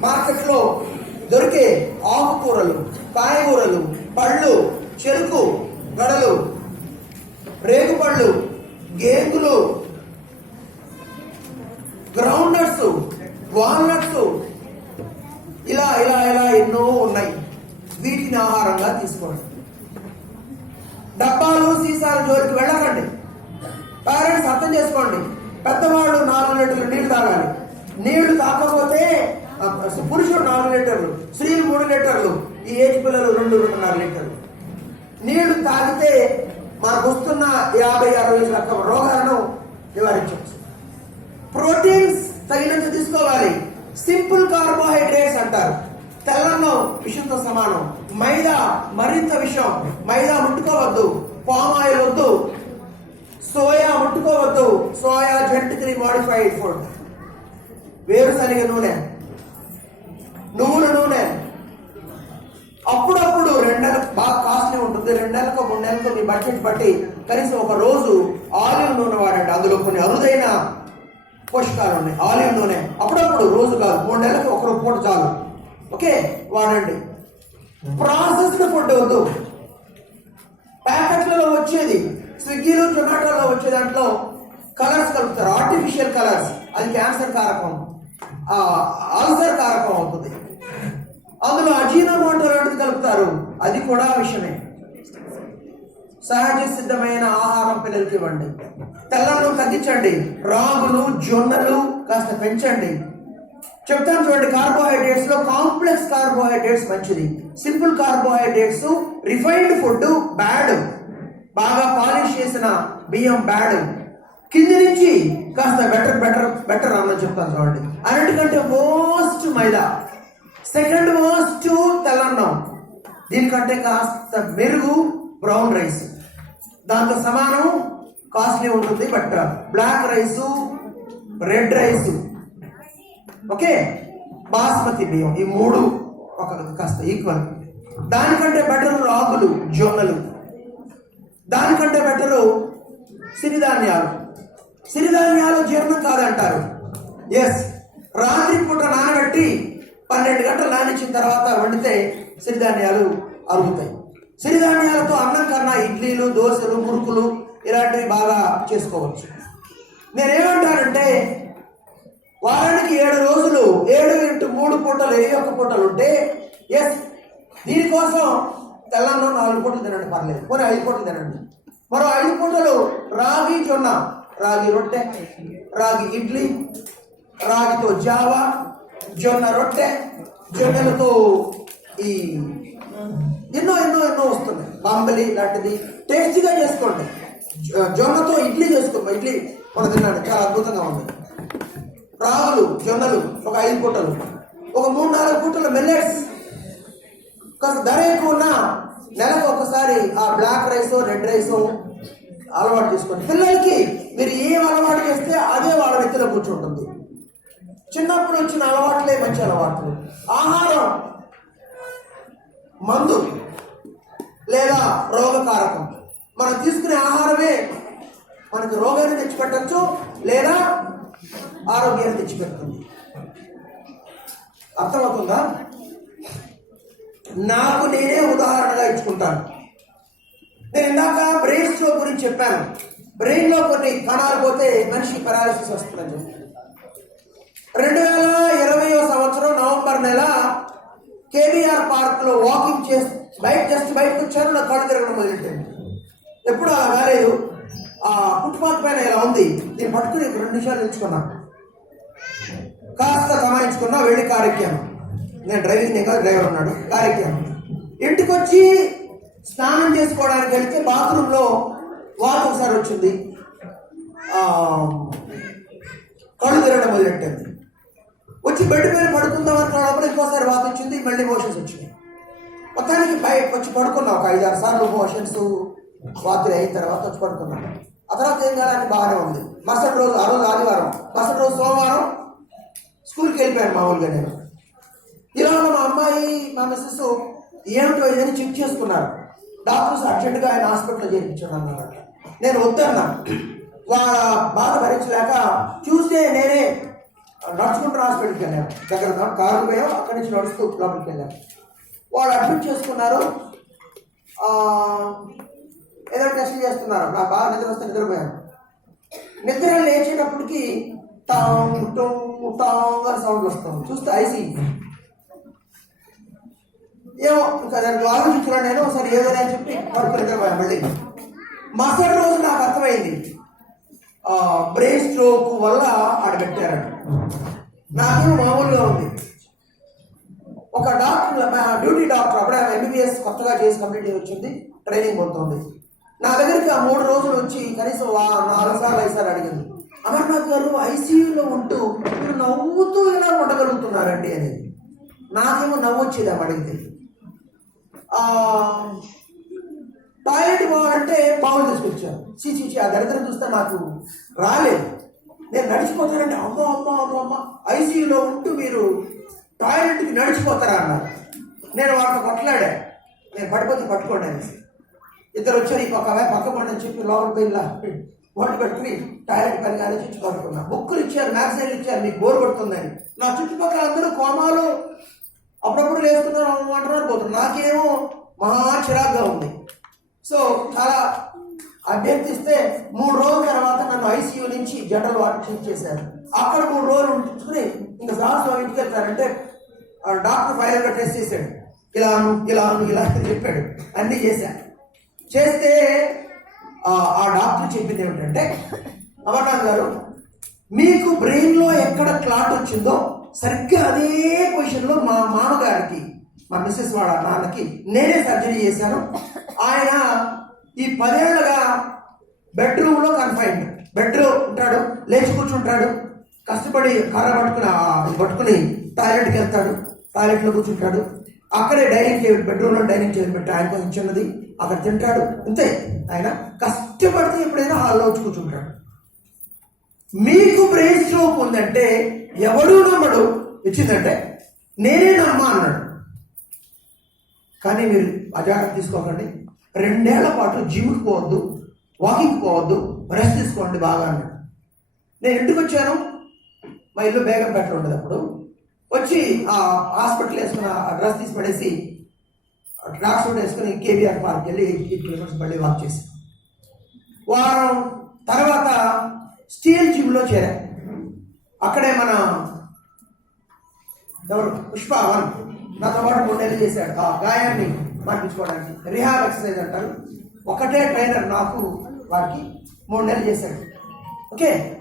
మార్కెట్లో దొరికే ఆకుకూరలు కాయగూరలు పళ్ళు చెరుకు గడలు రేగుపళ్ళు గేంగులు గ్రౌండ్ నట్స్ వాల్నట్స్ ఇలా ఇలా ఇలా ఎన్నో ఉన్నాయి. వీటిని ఆహారంగా తీసుకోండి. డబ్బాలు సీసాలు జోలికి వెళ్ళకండి. పేరెంట్స్ అర్థం చేసుకోండి. పెద్దవాళ్ళు నాలుగు లీటర్లు నీళ్ళు తాగాలి. నీళ్ళు తాగకపోతే లీటర్లు స్త్రీలు మూడు లీటర్లు ఈ ఏజ్ పిల్లలు రెండు రెండున్నర లీటర్లు. నీళ్ళు తాగితే మనకు వస్తున్న యాభై అరవై రకం రోగాలను నివారించవచ్చు. ప్రోటీన్స్ తగినంత తీసుకోవాలి. సింపుల్ కార్బోహైడ్రేట్స్ అంటారు. తెల్లన్నం విషంతో సమానం. మైదా మరింత విషం. మైదా ముట్టుకోవద్దు. పామ్ ఆయిల్ వద్దు. Soya ముట్టుకోవద్దు. Soya genetically modified food. వేరుశనగ నూనె. నెలలకు మూడు నెలలకు మీ బడ్జెట్ బట్టి కనీసం ఒక రోజు ఆలివ్ నూనె వాడండి. అందులో కొన్ని అరుదైన పోషకాలు ఉన్నాయి. ఆలివ్ నూనె అప్పుడప్పుడు రోజు కాదు మూడు నెలలకు ఒకరు పూట చాలు. ఓకే? వాడండి. ప్రాసెస్డ్ ఫుడ్ వద్దు. ప్యాకెట్లలో వచ్చేది స్విగ్గీలో జొమాటోలో వచ్చే దాంట్లో కలర్స్ కలుపుతారు. Artificial colours. అది క్యాన్సర్ కారకం. ఆల్సర్ కారకం అవుతుంది. అందులో అజీనోమోటో లాంటిది కలుపుతారు. అది కూడా విషయమే సహజ సిద్ధమైన ఆహారం పిల్లలకి ఇవ్వండి తెల్లను తగ్గించండి. రాగులు జొన్నలు కాస్త పెంచండి. చెప్తాను చూడండి కార్బోహైడ్రేట్స్లో కాంప్లెక్స్ కార్బోహైడ్రేట్స్ మంచిది. Simple carbohydrates refined food bad బాగా పాలిష్ చేసిన బియ్యం బ్యాడ్ కింది నుంచి కాస్త బెటర్ బెటర్ బెటర్ అన్న చెప్తాను చూడండి. అన్నిటికంటే మోస్ట్ మైదా. సెకండ్ మోస్ట్ తెల్లన్నం. దీనికంటే కాస్త మెరుగు బ్రౌన్ రైస్ దాంతో సమానం కాస్ట్లీ ఉంటుంది but black rice red rice. Okay? Basmati బియ్యం. ఈ మూడు ఒక కాస్త ఈక్వల్ దానికంటే బెటర్ రాగులు జొన్నలు. దానికంటే బెటరు సిరిధాన్యాలు. సిరిధాన్యాలు జీర్ణం కాదంటారు. ఎస్ రాత్రి పూట నానబెట్టి పన్నెండు గంటలు నానిచ్చిన తర్వాత వండితే సిరిధాన్యాలు అరుగుతాయి. సిరిధాన్యాలతో అన్నం కన్నా ఇడ్లీలు దోశలు మురుకులు ఇలాంటివి బాగా చేసుకోవచ్చు. నేనేమంటానంటే వారానికి ఏడు రోజులు ఏడు ఇంటూ మూడు పూటలు ఏ ఒక్క పూటలు ఉంటే ఎస్ దీనికోసం తెల్లంలో నాలుగు పూటలు తినండి పర్లేదు. కొన్ని ఐదు పూటలు తినండి. మరో ఐదు పూటలు రాగి జొన్న రాగి రొట్టె రాగి ఇడ్లీ రాగితో జావా జొన్న రొట్టె జొన్నలతో ఈ ఎన్నో ఎన్నో ఎన్నో వస్తున్నాయి. బాంబలి లాంటిది. టేస్టీగా చేసుకోండి. జొ- జొన్నతో ఇడ్లీ చేసుకోండి. ఇడ్లీ మన తిన్నాడు. చాలా అద్భుతంగా ఉంది. రాగులు జొన్నలు ఒక ఐదు పూటలు. ఒక మూడు నాలుగు పూటలు మిల్లెట్స్. కాస్త ధర ఎక్కువ ఉన్నా నెలకు ఒకసారి ఆ బ్లాక్ రైస్ రెడ్ రైస్ అలవాటు చేసుకోండి. పిల్లలకి మీరు ఏం అలవాటు చేస్తే అదే వాళ్ళ వ్యక్తిలో కూర్చుంటుంది. చిన్నప్పుడు వచ్చిన అలవాట్లే మంచి అలవాట్లు. ఆహారం మందు. లేదా రోగకారకం. మనం తీసుకునే ఆహారమే మనకు రోగాన్ని తెచ్చిపెట్టచ్చు లేదా ఆరోగ్యాన్ని తెచ్చిపెడుతుంది. అర్థమవుతుందా? నాకు నేనే ఉదాహరణగా ఇచ్చుకుంటాను. నేను ఇందాక బ్రెయిన్ స్ట్రోక్ గురించి చెప్పాను. బ్రెయిన్లో కొన్ని కణాలు పోతే మనిషి పెరాలసిస్ వస్తుందని రెండు వేల ఇరవయో సంవత్సరం నవంబర్ నెల కేబీఆర్ పార్క్లో వాక్ బయట జస్ట్ బయటకు వచ్చారు నా కాళ్ళు తిరగడం మొదలెట్టింది ఎప్పుడు అలా కాలేదు ఆ ఫుట్పాత్ పైన ఇలా ఉంది. నేను పట్టుకుని రెండు నిమిషాలు నిల్చుకున్నాను కాస్త సమాయించుకున్నా వెళ్ళి కారు ఎక్కాను. నేను డ్రైవింగ్ నేను కాదు డ్రైవర్ ఉన్నాడు. కారు ఎక్కాను. ఇంటికి వచ్చి స్నానం చేసుకోవడానికి వెళ్తే బాత్రూంలో వాత ఒకసారి వచ్చింది. కళ్ళు తిరగడం మొదలెట్టింది వచ్చి బెడ్ మీద పడుకుందాం అనుకున్నప్పుడు ఇంకోసారి వాత వచ్చింది మళ్ళీ మోషన్స్ వచ్చింది మొత్తానికి బయట వచ్చి పడుకున్నావు ఒక ఐదు ఆరు సార్లు మోషన్స్ రాత్రి అయిన తర్వాత వచ్చి పడుకున్నాను ఆ తర్వాత ఏం కాదని బాగానే ఉంది. మరుసటి రోజు ఆ రోజు ఆదివారం. మరుసటి రోజు సోమవారం స్కూల్కి వెళ్ళిపోయాను మామూలుగా నేను. ఇలా మా అమ్మాయి మా మిస్సెస్ ఏమిటో ఏదని చెక్ చేసుకున్నారు. డాక్టర్స్ అర్జెంటుగా ఆయన హాస్పిటల్లో చేయించాడు అన్నమాట నేను వద్దన్నా వాళ్ళ బాధ భరించలేక చూస్తే నేనే నడుచుకుంటున్న హాస్పిటల్కి వెళ్ళాను. దగ్గర కారు పోయాం అక్కడి నుంచి నడుస్తూ లోపలికి వెళ్ళాను. వాళ్ళు అడ్మిట్ చేసుకున్నారు. ఏదో టెస్ట్ చేస్తున్నారు. నా బాగా నిద్ర వస్తే నిద్రపోయాను. నిద్ర లేచేటప్పటికి టాంగ్ టొంగ్ టాంగ్ అని సౌండ్ వస్తుంది. చూస్తే ఐసీ ఏమో ఇంకా దానికి ఆలోచించిన నేను ఒకసారి ఏదో అని చెప్పి పడుకుని నిద్రపోయాను మళ్ళీ. మరుసటి రోజు నాకు అర్థమైంది. బ్రెయిన్ స్ట్రోక్ వల్ల ఆడ నాకు నాకేమో మామూలుగా ఉంది. ఒక డాక్టర్ డ్యూటీ డాక్టర్ అప్పుడే ఎంబీబీఎస్ కొత్తగా చేసి కంప్లీట్ వచ్చింది ట్రైనింగ్ పొందుతుంది. నా దగ్గరికి ఆ మూడు రోజులు వచ్చి కనీసం వా- నాలుగు సార్లు ఐదు సార్లు అడిగింది. అమర్నాథ్ గారు ఐసీయూలో ఉంటూ మీరు నవ్వుతూ ఇలా ఉండగలుగుతున్నారండి అనేది. నాకేమో నవ్వు వచ్చేది ఆమె అడిగితే టాయిలెట్ పోవాలంటే బావులు తీసుకొచ్చారు. చీచి ఆ దరిద్రం చూస్తే నాకు రాలేదు. నేను నడిచిపోతానంటే అమ్మ అమ్మ అమ్మ అమ్మ. ఐసీయూలో ఉంటూ మీరు టాయిలెట్కి నడిచిపోతారా అన్నారు. నేను వాళ్ళకి కొట్లాడా. నేను పడిపోతే పట్టుకోండి అనేసి. ఇద్దరు వచ్చారు ఈ పక్క పక్క అని చెప్పి లోపల పోయిలా వంట పెట్టుకుని టాయిలెట్ పని కానీ చుట్టూ పడుకున్నా బుక్కులు ఇచ్చారు మ్యాగజైన్లు ఇచ్చారు మీకు బోర్ కొడుతుందని. నా చుట్టుపక్కల అందరూ కోమాలు అప్పుడప్పుడు లేస్తున్నారు అంటున్నారు పోతున్నారు. నాకేమో మహా చిరాగ్గా ఉంది. సో చాలా అభ్యర్థిస్తే మూడు రోజుల తర్వాత నన్ను ఐసీయూ నుంచి జనరల్ వార్డ్ షిఫ్ట్ చేశారు అక్కడ మూడు రోజులు ఉంచుకుని ఇంకా సాహసం ఇంటికి వెళ్తారంటే డాక్టర్ ఫైనల్గా టెస్ట్ చేశాడు. ఇలాను ఇలాను ఇలా చెప్పాడు. అన్నీ చేశాను చేస్తే ఆ డాక్టర్ చెప్పింది ఏమిటంటే అమర్నాథ్ గారు మీకు బ్రెయిన్లో ఎక్కడ క్లాట్ వచ్చిందో సరిగ్గా అదే పొజిషన్లో మా మామగారికి మా మిస్సెస్ వాళ్ళ నాన్నకి నేనే సర్జరీ చేశాను. ఆయన ఈ పదేళ్ళుగా బెడ్రూమ్లో కన్ఫైన్డ్ బెడ్రూమ్ ఉంటాడు లేచి కూర్చుంటాడు. కష్టపడి కర్ర పట్టుకుని ఆ పట్టుకుని టాయిలెట్కి వెళ్తాడు. టాయిలెట్లో కూర్చుంటాడు. అక్కడే డైనింగ్ టేబుల్ బెడ్రూమ్లో డైనింగ్ టేబుల్ పెట్టి ఆయన కోసం చిన్నది అక్కడ తింటాడు. అంతే. ఆయన కష్టపడితే ఎప్పుడైనా హాల్లో వచ్చి కూర్చుంటాడు. మీకు బ్రెయిన్ స్ట్రోక్ ఉందంటే ఎవడూ నమ్మడు. ఇచ్చిందంటే నేనే నమ్మా అన్నాడు. కానీ మీరు అజాగ్రత్త తీసుకోకండి. రెండేళ్ళ పాటు జిమ్కి పోవద్దు వాకింగ్ పోవద్దు రెస్ట్ తీసుకోండి బాగా అన్నాడు. నేను ఇంటికి వచ్చాను. మా ఇల్లు బేగం పెట్ట ఉండదు అప్పుడు. వచ్చి ఆ హాస్పిటల్ వేసుకున్న డ్రెస్ తీసి పడేసి ట్రాక్ సూట్ వేసుకుని కేబిఆర్ పార్క్ వెళ్ళి ఎయిట్ కిలోమీటర్స్ మళ్ళీ వాక్ చేసి వారం తర్వాత స్టీల్ జిమ్లో చేరా. అక్కడే మన ఎవరు? పుష్ప వన్. నాతో పాటు మూడేళ్ళు చేశాడు ఆ గాయాన్ని మార్పించుకోవడానికి. రిహాబ్ ఎక్సర్సైజ్ అంటారు. ఒకటే ట్రైనర్ నాకు వారికి మూడు నెలలు చేశాడు. ఓకే?